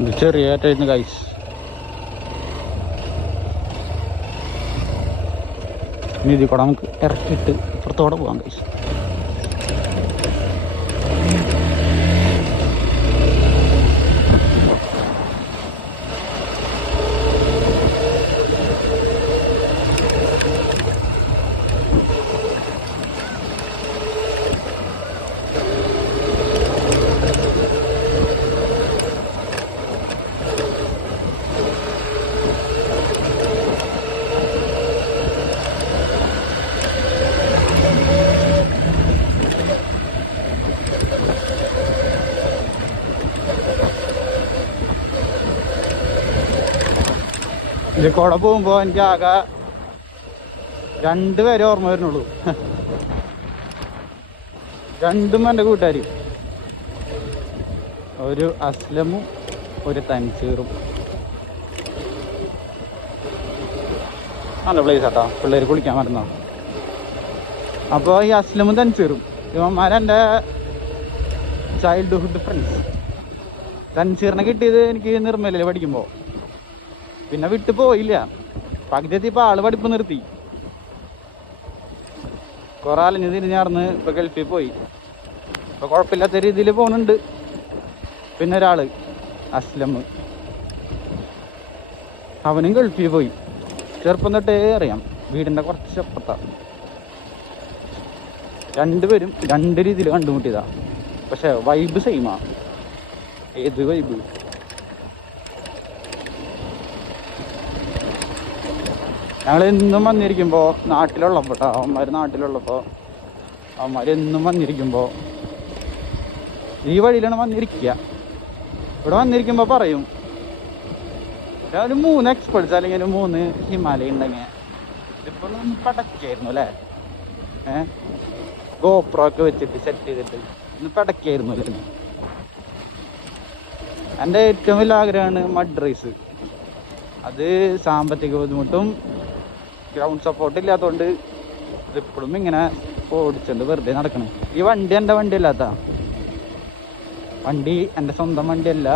ഇത് ചെറിയായിട്ടായിരുന്നു ഗൈസ്. ഇനി ഇതിൽ കൂടെ നമുക്ക് ഇറക്കിയിട്ട് ഇപ്പുറത്തോടെ പോകാം ഗൈസ്. ഇതിൽ കൂടെ പോകുമ്പോൾ എനിക്ക് ആകെ 2 പേരെ ഓർമ്മ വരുന്നുള്ളൂ. 2 എൻ്റെ കൂട്ടുകാർ, ഒരു അസ്ലമും ഒരു തൻസീറും. നല്ല പ്ലേസ് ആട്ടോ, പിള്ളേർ കുളിക്കാൻ വരുന്ന. അപ്പോൾ ഈ അസ്ലമും തൻസീറും ഇവന്മാരെൻ്റെ ചൈൽഡ്ഹുഡ് ഫ്രണ്ട്സ്. തൻസീറിനെ കിട്ടിയത് എനിക്ക് നിർമ്മലയിൽ പഠിക്കുമ്പോൾ. പിന്നെ വിട്ടു പോയില്ല. പകുതി എത്തിയപ്പോൾ ആള് പഠിപ്പ് നിർത്തി. കുറെ അലഞ്ഞ് തിരിഞ്ഞാർന്ന് ഇപ്പൊ ഗൾഫിൽ പോയി. ഇപ്പൊ കുഴപ്പമില്ലാത്ത രീതിയിൽ പോകുന്നുണ്ട്. പിന്നെ ഒരാള് അസ്ലം, അവനും ഗൾഫിൽ പോയി. ചെറുപ്പം തൊട്ടേ അറിയാം, വീടിന്റെ കുറച്ച് അപ്പുറത്താണ്. 2 പേരും 2 രീതിയിൽ കണ്ടുമുട്ടിയതാ. പക്ഷെ വൈബ് സെയിമാ. ഏത് വൈബ്? ഞങ്ങൾ എന്നും വന്നിരിക്കുമ്പോൾ നാട്ടിലുള്ളപ്പോൾ കേട്ടോ, നാട്ടിലുള്ളപ്പോൾ അവന്മാരെന്നും വന്നിരിക്കുമ്പോൾ ഈ വഴിയിലാണ് വന്നിരിക്കുക. ഇവിടെ വന്നിരിക്കുമ്പോൾ പറയും ഒരു 3 എക്സ്പൾസ് അല്ലെങ്കിൽ 3 ഹിമാലയ ഉണ്ടെങ്കിൽ ഇതിപ്പോൾ ഒന്ന് പടക്കായിരുന്നു അല്ലേ. ഗോപ്രോ ഒക്കെ വെച്ചിട്ട് സെറ്റ് ചെയ്തിട്ട് ഒന്ന് പടക്കായിരുന്നു അല്ലേ. എൻ്റെ ഏറ്റവും വലിയ ആഗ്രഹമാണ് മഡ് റേസ്. അത് സാമ്പത്തിക ബുദ്ധിമുട്ടും ഗ്രൗണ്ട് സപ്പോർട്ട് ഇല്ലാത്തതുകൊണ്ട് ഇപ്പോഴും ഇങ്ങനെ ഓടിച്ചുകൊണ്ട് വെറുതെ നടക്കണം. ഈ വണ്ടി എൻ്റെ വണ്ടി അല്ലാത്ത വണ്ടി, എൻ്റെ സ്വന്തം വണ്ടിയല്ല.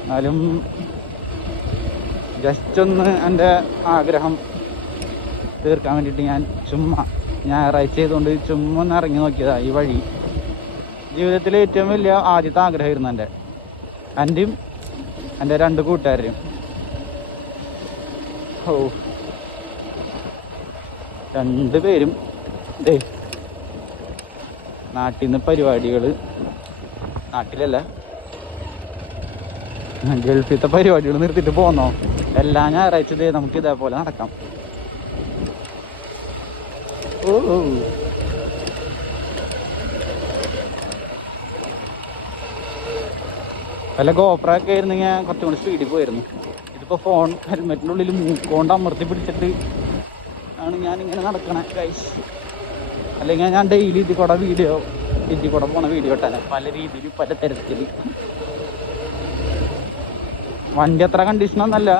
എന്നാലും ജസ്റ്റ് ഒന്ന് എൻ്റെ ആഗ്രഹം തീർക്കാൻ വേണ്ടിയിട്ട് ഞാൻ ചുമ്മാ ഞായറാഴ്ച ചെയ്തുകൊണ്ട് ചുമ്മാ ഒന്ന് ഇറങ്ങി നോക്കിയതാണ് ഈ വഴി. ജീവിതത്തിലെ ഏറ്റവും വലിയ ആദ്യത്തെ ആഗ്രഹമായിരുന്നു എൻ്റെയും എൻ്റെ 2 കൂട്ടുകാരും. ഓ 2 പേരും നാട്ടിൽ നിന്ന് പരിപാടികൾ, നാട്ടിലല്ല ഗൾഫിലത്തെ പരിപാടികൾ നിർത്തിയിട്ട് പോന്നോ. എല്ലാ ഞായറാഴ്ച നമുക്ക് ഇതേപോലെ നടക്കാം. ഓ വല്ല ഗോപ്രൊക്കെ ആയിരുന്നെങ്കിൽ കുറച്ചും കൂടി സ്പീഡിൽ പോയിരുന്നു. ഇതിപ്പോൾ ഫോൺ ഹെൽമെറ്റിൻ്റെ ഉള്ളിൽ മൂക്കോണ്ട് അമർത്തി പിടിച്ചിട്ട് ആണ് ഞാനിങ്ങനെ നടക്കണേ ഗൈസ്. അല്ലെങ്കിൽ ഞാൻ ഡെയിലി ഇതിൽ കൂടെ പോണ വീഡിയോ ഇട്ടാണ് പല രീതിയിൽ പല തരത്തിൽ. വണ്ടി അത്ര കണ്ടീഷനൊന്നല്ല,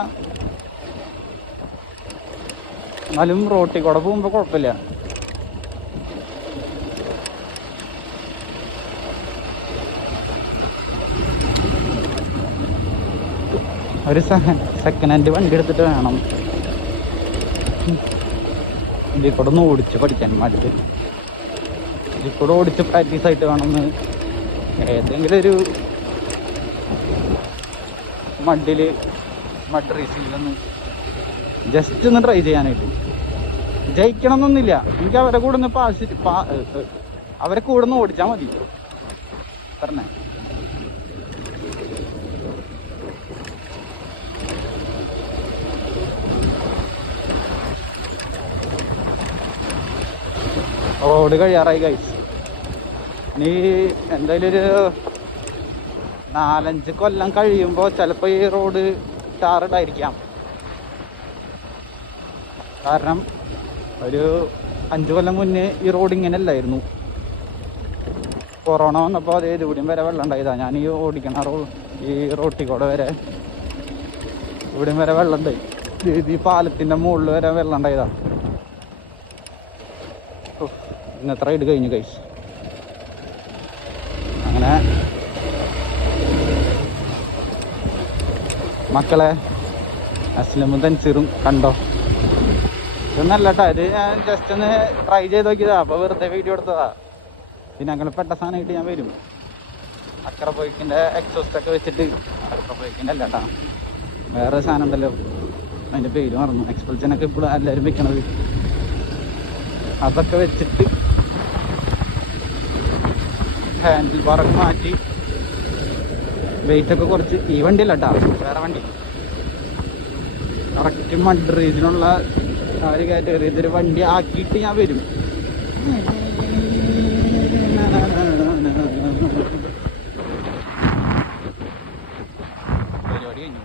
എന്നാലും റോട്ടിൽ കൂടെ പോകുമ്പോൾ കുഴപ്പമില്ല. ഒരു സെക്കൻഡ് ഹാൻഡ് വണ്ടി എടുത്തിട്ട് വേണം ഇതിൽ കൂടെ ഒന്ന് ഓടിച്ച് പഠിക്കാൻ. മടുത്ത് ഇതിൽ കൂടെ ഓടിച്ച് പ്രാക്ടീസ് ആയിട്ട് വേണമെന്ന് ഏതെങ്കിലും ഒരു മഡ് റേസിങ്ങിലൊന്ന് ജസ്റ്റ് ഒന്ന് ട്രൈ ചെയ്യാനായിട്ട്. ജയിക്കണം എന്നൊന്നുമില്ല, എനിക്ക് അവരെ കൂടെ ഒന്ന് അവരെ കൂടെ ഒന്ന് ഓടിച്ചാൽ മതി പറഞ്ഞേ. റോഡ് കഴിയാറായി ഗൈസ്. ഇനി എന്തായാലും ഒരു 4-5 കൊല്ലം കഴിയുമ്പോൾ ചിലപ്പോൾ ഈ റോഡ് ടാറിടായിരിക്കാം. കാരണം ഒരു 5 കൊല്ലം മുന്നേ ഈ റോഡ് ഇങ്ങനെ അല്ലായിരുന്നു. കൊറോണ വന്നപ്പോൾ അത് ഇവിടെയും വരെ വെള്ളം ഉണ്ടായതാണ്. ഞാൻ ഈ ഓടിക്കണ ഈ റോട്ടിൽ കൂടെ വരെ ഇവിടെയും വരെ വെള്ളം ഉണ്ടായി. ഈ പാലത്തിൻ്റെ മുകളിൽ വരെ വെള്ളം ഉണ്ടായതാണ്. ഇന്നത്തെ റൈഡ് കഴിഞ്ഞു ഗൈസ്. അങ്ങനെ മക്കളെ അസ്ലമും തൻസീറും കണ്ടോ. ഇതൊന്നല്ല കേട്ടോ, ഇത് ഞാൻ ജസ്റ്റ് ഒന്ന് ട്രൈ ചെയ്ത് നോക്കിയതാ. അപ്പോൾ വെറുതെ വീഡിയോ എടുത്തതാ. പിന്നെ അങ്ങനെ പെട്ട സാധനമായിട്ട് ഞാൻ വരും. അക്കറ ബൈക്കിൻ്റെ എക്സോസ്റ്റൊക്കെ വെച്ചിട്ട്, അക്കറ ബൈക്കിൻ്റെ അല്ല കേട്ടോ, വേറെ സാധനം ഉണ്ടല്ലോ, അതിൻ്റെ പേര് മറന്നു. എക്സ്പൾഷനൊക്കെ ഇപ്പോൾ എല്ലാവരും വെക്കണത്. അതൊക്കെ വെച്ചിട്ട് ഹാൻഡിൽ ബാറൊക്കെ മാറ്റി വെയിറ്റൊക്കെ കുറച്ച്. ഈ വണ്ടിയല്ല കേട്ടോ, വേറെ വണ്ടി. കറക്റ്റ് മഡ് റേസിനുള്ള ആ ഒരു കാറ്റഗറി ഇതൊരു വണ്ടി ആക്കിയിട്ട് ഞാൻ വരും. പരിപാടി കഴിഞ്ഞു.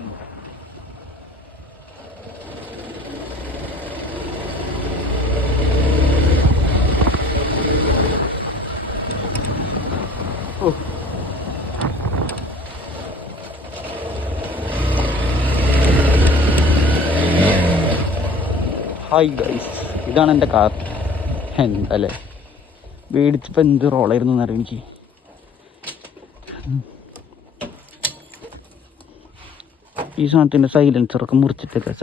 ഹായ് ഗൈസ്, ഇതാണ് എൻ്റെ കാർ. എന്തല്ലേ മേടിച്ചപ്പോൾ എന്ത് റോളായിരുന്നു എന്നറിയാം എനിക്ക്. ഈ സാധനത്തിൻ്റെ സൈലൻസറൊക്കെ മുറിച്ചിട്ടൊക്കെ